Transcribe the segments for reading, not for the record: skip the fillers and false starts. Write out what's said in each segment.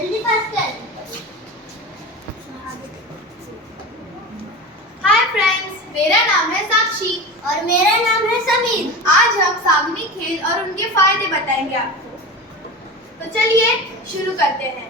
जल्दी पास कर। Hi friends, मेरा नाम है साक्षी और मेरा नाम है समीर। आज हम सामूहिक खेल और उनके फायदे बताएंगे आपको। तो चलिए शुरू करते हैं।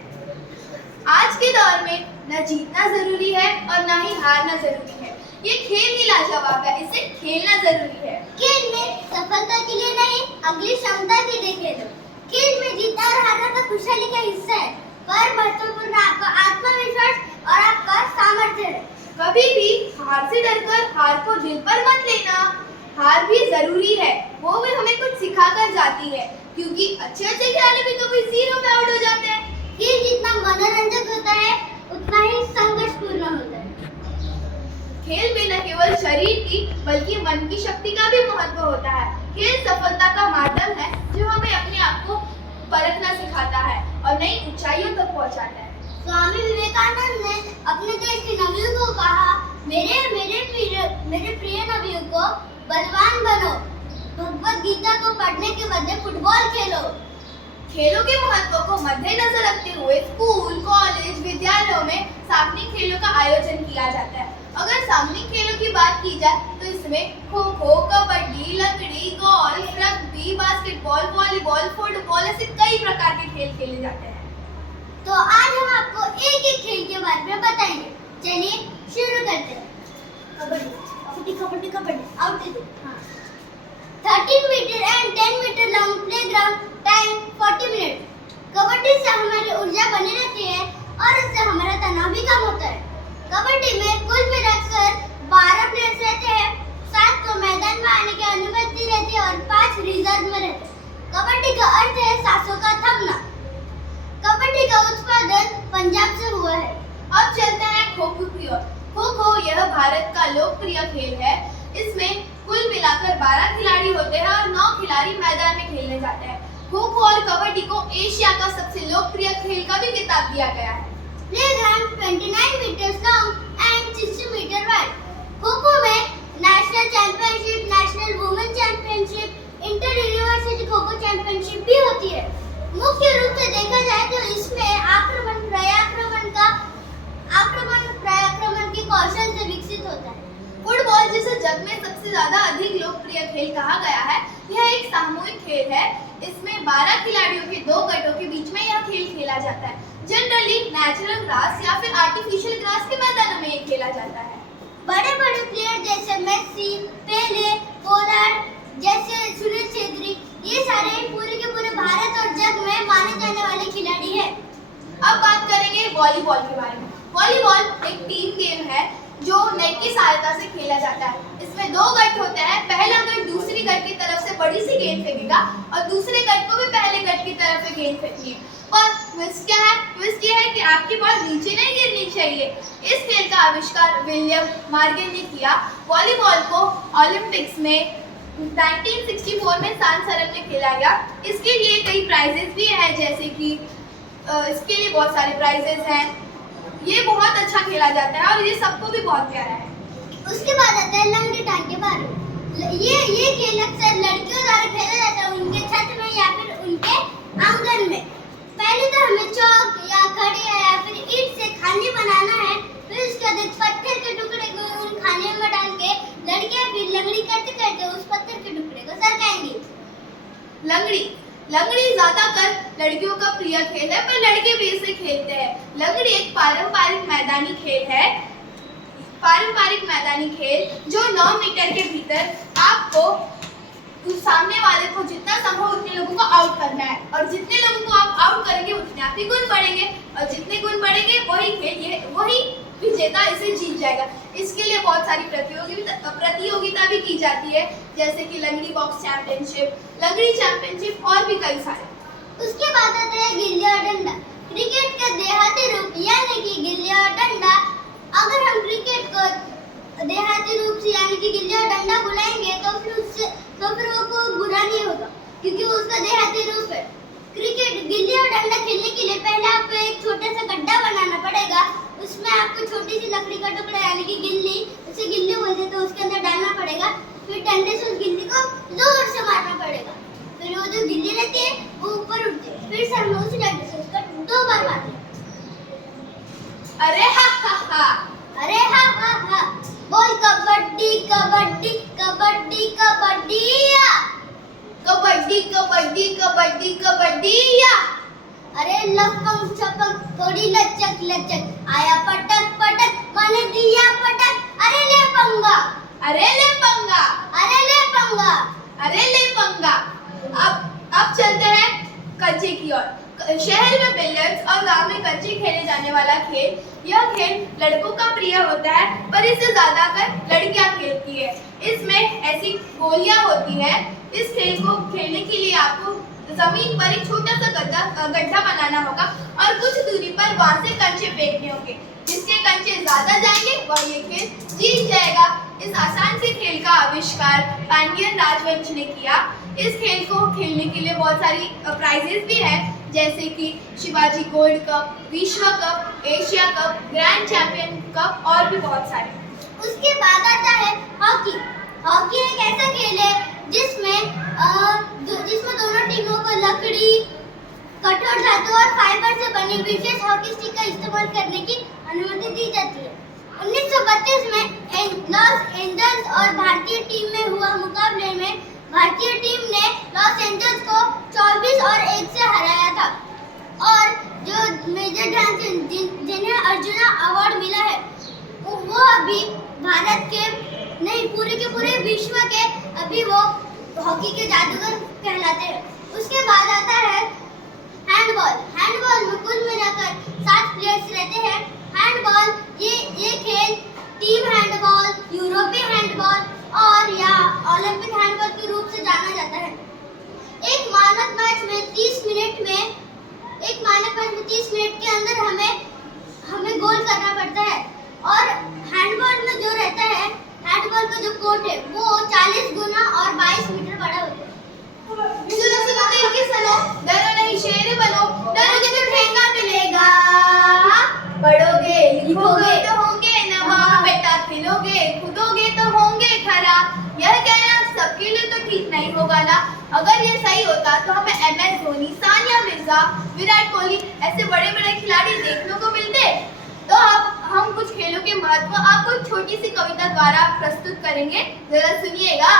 आज के दौर में न जीतना जरूरी है और न ही हारना जरूरी है। ये खेल ही लाजवाब है, इसे खेलना जरूरी है। खेल में सफलता के लिए नहीं, अगली क्षमता के लिए खेलो। खेल में जीतना और हारना तो खुशहाली का हिस्सा है, पर महत्वपूर्ण आपका आत्मविश्वास और आपका सामर्थ्य है। कभी भी हार से डरकर हार को दिल पर मत लेना। हार भी जरूरी है, वो भी हमें कुछ सिखा कर जाती है, क्योंकि अच्छे अच्छे खिलाड़ी भी कभी जीरो में आउट हो जाते हैं। खेल जितना मनोरंजक होता है, उतना ही संघर्षपूर्ण होता है। खेल में न केवल शरीर की बल्कि मन की शक्ति का भी महत्व होता है। खेल सफलता का माध्यम है जो हमें अपने आप को परखना सिखाता है और नई ऊंचाइयों तक पहुंचाता है। स्वामी विवेकानंद ने अपने देश के नवयुवकों को कहा, मेरे प्रिय नवयुवकों, बलवान बनो। भगवत गीता को पढ़ने के बदले फुटबॉल खेलो। खेलों के महत्व को मद्देनजर रखते हुए स्कूल, कॉलेज, विद्यालयों में सामूहिक खेलों का आयोजन किया जाता है। अगर सामूहिक खेलों की बात की जाए तो इसमें खो खो, कबड्डी, लंगड़ी, golf, rugby, basketball, volleyball, football ऐसे कई प्रकार के खेल खेले जाते हैं। तो आज हम आपको एक एक खेल के बारे में बताएंगे। चलिए शुरू करते हैं। कबड्डी कबड्डी कबड्डी आउट दे। हाँ। 13 metre and 10 metre long playground, time 40 minute. Kabaddi से हमारी ऊर्जा बनी रहती है और इससे हमारा तनाव भी कम होता है। कबड्डी में कुल मिलाकर 12 प्लेयर्स रहते हैं। 7 को मैदान में आने की अनुमति रहती है और 5 रिजर्व में रहते हैं। कबड्डी का अर्थ है सांसों का थमना। कबड्डी का उत्पादन पंजाब से हुआ है। अब चलते हैं खो खो की ओर। खो खो यह भारत का लोकप्रिय खेल है। इसमें कुल मिलाकर 12 खिलाड़ी होते हैं और 9 खिलाड़ी मैदान में खेलने जाते हैं। खो खो और कबड्डी को एशिया का सबसे लोकप्रिय खेल का भी खिताब दिया गया है। Playground 29 metre long and 60 metre wide. Kho kho में national championship, national women championship, inter university kho kho championship भी होती है। मुख्य रूप से देखा जाए तो इसमें आक्रमण के कौशल से विकसित होता है। फुटबॉल, जिसे जग में सबसे ज्यादा अधिक लोकप्रिय खेल कहा गया है, यह एक सामूहिक खेल है। इसमें 12 खिलाड़ियों के 2 गठों के बीच में यह खेल खेला जाता है। जनरली नेचुरल ग्रास या फिर आर्टिफिशियल ग्रास के मैदानों में यह खेला जाता है। बड़े बड़े प्लेयर जैसे मेसी, पेले, पोलार्ड जैसे सुनील छेत्री, ये सारे पूरे के पूरे भारत और जग में माने जाने वाले खिलाड़ी हैं। अब बात करेंगे वॉलीबॉल के बारे में। वॉलीबॉल एक टीम गेम है जो नेट की सहायता से खेला जाता है। इसमें 2 गट होते हैं। पहला गट दूसरी गट की तरफ से बड़ी सी गेंद फेंकेगा और दूसरे गट को भी पहले गट की तरफ से गेंद फेंकनी है। और ट्विस्ट क्या है? ट्विस्ट ये है कि आपकी बॉल नीचे नहीं गिरनी चाहिए। इस खेल का आविष्कार विलियम मॉर्गन ने किया। वॉलीबॉल को ओलंपिक्स में 1964 में सांसरन में खेला गया। इसके लिए कई प्राइजेस भी हैं, जैसे कि इसके लिए बहुत सारे प्राइजेस हैं। ये बहुत अच्छा खेला जाता है और ये सबको भी बहुत प्यारा है। उसके बाद आता है लंगड़ी टांग के बारे। ये खेल अक्सर लड़कियों द्वारा खेला जाता है, उनके छत में या फिर उनके आंगन में। पहले तो हमें चौक या खड़े या फिर ईंट से खाने बनाना है, फिर उसके बाद एक पत्थर के टुकड़े को उन खाने में डाल के लड़कियां फिर लंगड़ी करते करते उस पत्थर के टुकड़े को सरकाएंगी। लंगड़ी ज्यादातर लड़कियों का प्रिय खेल है, पर लड़के भी इसे खेलते हैं। लंगड़ी एक पारंपरिक मैदानी खेल जो 9 मीटर के भीतर आपको सामने वाले को जितना संभव उतने लोगों को आउट करना है, और जितने लोगों को आप आउट करेंगे उतने आपके गुण बढ़ेंगे, और जितने गुण बढ़ेंगे वही विजेता इसे जीत जाएगा। इसके लिए बहुत सारी प्रतियोगिता भी की जाती है, जैसे कि लंगड़ी बॉक्स चैंपियनशिप, लंगड़ी चैंपियनशिप और भी कई सारे। उसके बाद आता है गिल्ली और डंडा। क्रिकेट का देहाती रूप यानी कि गिल्ली और डंडा। अगर हम क्रिकेट को देहाती रूप से यानी कि गिल्ली और डंडा बुलाएंगे तो फिर वो कोई बुरा नहीं होगा, क्योंकि वो उसका देहाती रूप है। क्रिकेट गिल्ली और डंडा खेलने के लिए पहले आपको एक छोटा सा गड्ढा बनाना पड़ेगा। उसमें आपको छोटी सी लकड़ी का टुकड़ा यानी कि गिल्ली, उसे गिल्ली बोलते तो उसके अंदर डालना पड़ेगा। फिर डंडे से उस गिल्ली को जोर से मारना पड़ेगा। फिर वो जो गिल्ली रहती है वो ऊपर उठती है। फिर सर में उसी डंडे से उसका 2 बार मारना। अरे हा हा हा। अरे हा हा हा। बोल कबड्डी कबड्डी कबड्डी कबड्डी या। कबड्डी कबड्डी कबड्डी कबड्डी या। अरे लपंग छपंग थोड़ी लचक लचक आया पटक पटक मैंने दिया पटक। अरे ले पंगा। अरे ले पंगा। अरे ले पंगा। अरे ले पंगा। अब चलते हैं कंचे की ओर। शहर में बिलियर्ड्स और गांव में कंचे खेले जाने वाला खेल, यह खेल लड़कों का प्रिय होता है, पर इसे ज्यादातर लड़कियां खेलती है। इसमें ऐसी गोलियां होती है। इस खेल को खेलने के लिए आपको जमीन पर एक छोटा सा गड्ढा बनाना होगा और कुछ दूरी पर वहां से कंचे फेंकने होंगे। जिसके कंचे ज्यादा जाएंगे वह ये खेल जीत जाएगा। इस आसान से खेल का आविष्कार पांडियन राजवंश ने किया। इस खेल को खेलने के लिए बहुत सारी प्राइजेस भी हैं, जैसे कि शिवाजी गोल्ड कप, विश्व cup, Asia cup, grand champion cup और भी बहुत सारे। उसके बाद आता है हॉकी। हॉकी एक ऐसा खेल है जिसमें दोनों टीमों को लकड़ी, कठोर धातु और फाइबर से बनी विशेष हॉकी स्टिक का इस्तेमाल करने की अनुमति दी जाती है। 1932 में लॉस एंजल्स और भारतीय टीम में हुआ मुकाबले में भारतीय टीम ने लॉस एंजल्स को 24 और 1 से हराया था। और जो मेजर ध्यानचंद जिन्हें अर्जुना अवार्ड मिला है, वो अभी भारत के नहीं पूरे के पूरे विश्व के अभी वो हॉकी के जादूगर कहलाते हैं। उसके बाद आता है हैंडबॉल। हैंडबॉल में कुल मिलाकर 7 प्लेयर्स रहते हैं। हैंडबॉल ये खेल टीम हैंडबॉल, यूरोपीय हैंडबॉल और या ओलंपिक हैंडबॉल के रूप से जाना जाता है। एक मानक मैच में 30 मिनट के अंदर हमें गोल करना पड़ता है। और हैंडबॉल में जो रहता है, हैंडबॉल का जो कोर्ट है वो 40 गुना और 22 मीटर बड़ा होता है। सुनो, डरो नहीं शेर बनो, डरोगे तो ठेंगा मिलेगा। पढ़ोगे लिखोगे तो होंगे नवाब, बेटा खिलोगे कूदोगे तो होंगे खराब। यह कहना सबके लिए तो ठीक नहीं होगा ना। अगर ये सही होता तो हमें MS धोनी, सानिया मिर्जा, विराट कोहली ऐसे बड़े बड़े खिलाड़ी देखने को मिलते। तो अब हम कुछ खेलों के महत्व आपको छोटी सी कविता द्वारा प्रस्तुत करेंगे, जरा सुनिएगा।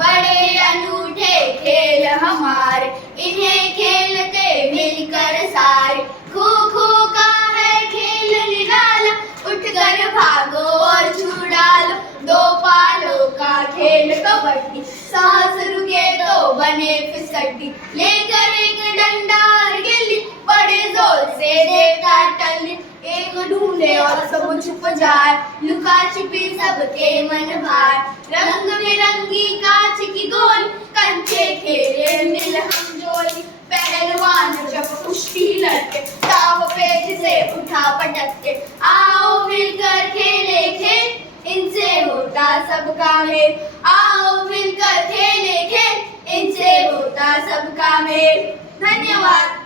बड़े अनूठे खेल हमारे, इन्हें खेलते मिलकर सारे। खो खो का है खेल निराला, उठकर भागो और छुड़ा लो। 2 पालों का खेल कबड्डी, सांस रुके तो बने फिसड्डी। लेकर एक डंडा और गिल्ली, बड़े जोर से देता टल्ली। एक ढूंढे और सब छुप जाए, लुका छिपी सबके मन भाए। रंग बिरंगी कांच की गोली, कंचे खेले मिल हम जोली। पहलवान जब कुश्ती लड़के, दाव पेच से उठा पटक के। आओ मिलकर खेले खेल, इनसे होता सबका मेल। आओ मिलकर खेले खेल, इनसे होता सबका मेल। धन्यवाद।